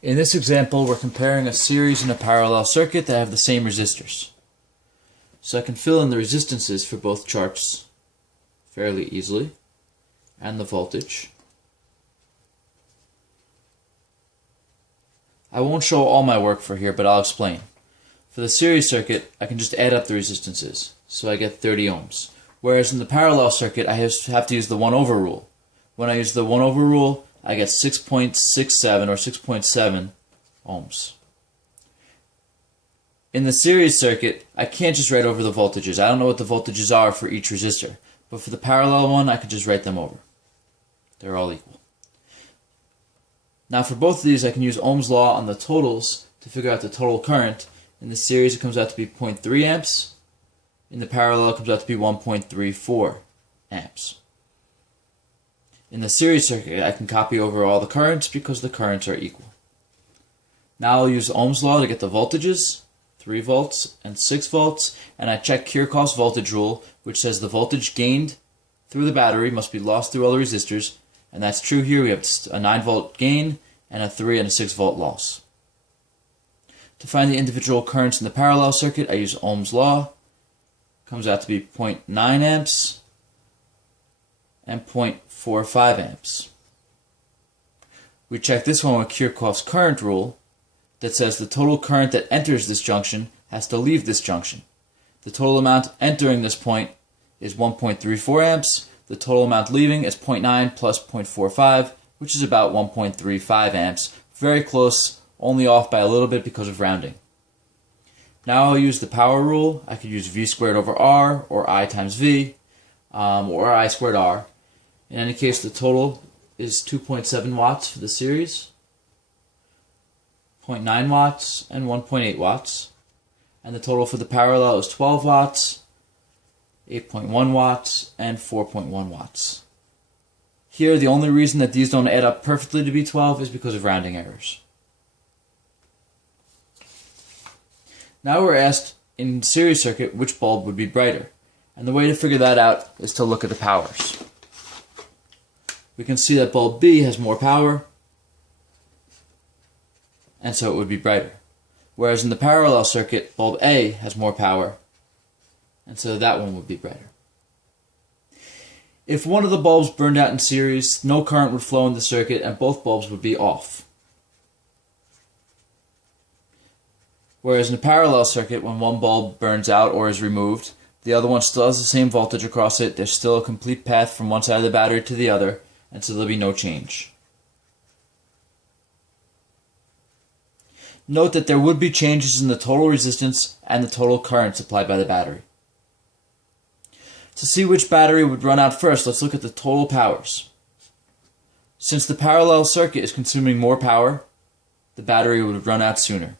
In this example, we're comparing a series and a parallel circuit that have the same resistors. So I can fill in the resistances for both charts fairly easily, and the voltage. I won't show all my work for here, but I'll explain. For the series circuit, I can just add up the resistances, so I get 30 ohms. Whereas in the parallel circuit, I have to use the 1 over rule. When I use the 1 over rule, I get 6.67 or 6.7 ohms. In the series circuit, I can't just write over the voltages. I don't know what the voltages are for each resistor. But for the parallel one, I can just write them over. They're all equal. Now for both of these, I can use Ohm's law on the totals to figure out the total current. In the series, it comes out to be 0.3 amps. In the parallel, it comes out to be 1.34 amps. In the series circuit, I can copy over all the currents because the currents are equal. Now I'll use Ohm's law to get the voltages, 3 volts and 6 volts, and I check Kirchhoff's voltage rule, which says the voltage gained through the battery must be lost through all the resistors, and that's true here. We have a 9 volt gain and a 3 and a 6 volt loss. To find the individual currents in the parallel circuit, I use Ohm's law. Comes out to be 0.9 amps and 0.45 amps. We check this one with Kirchhoff's current rule that says the total current that enters this junction has to leave this junction. The total amount entering this point is 1.34 amps. The total amount leaving is 0.9 plus 0.45, which is about 1.35 amps. Very close, only off by a little bit because of rounding. Now I'll use the power rule. I could use V squared over R, or I times V, or I squared R. In any case, the total is 2.7 watts for the series, 0.9 watts, and 1.8 watts. And the total for the parallel is 12 watts, 8.1 watts, and 4.1 watts. Here, the only reason that these don't add up perfectly to be 12 is because of rounding errors. Now we're asked, in series circuit, which bulb would be brighter. And the way to figure that out is to look at the powers. We can see that bulb B has more power, and so it would be brighter. Whereas in the parallel circuit, bulb A has more power, and so that one would be brighter. If one of the bulbs burned out in series, no current would flow in the circuit and both bulbs would be off. Whereas in a parallel circuit, when one bulb burns out or is removed, the other one still has the same voltage across it, there's still a complete path from one side of the battery to the other, and so there'll be no change. Note that there would be changes in the total resistance and the total current supplied by the battery. To see which battery would run out first, let's look at the total powers. Since the parallel circuit is consuming more power, the battery would run out sooner.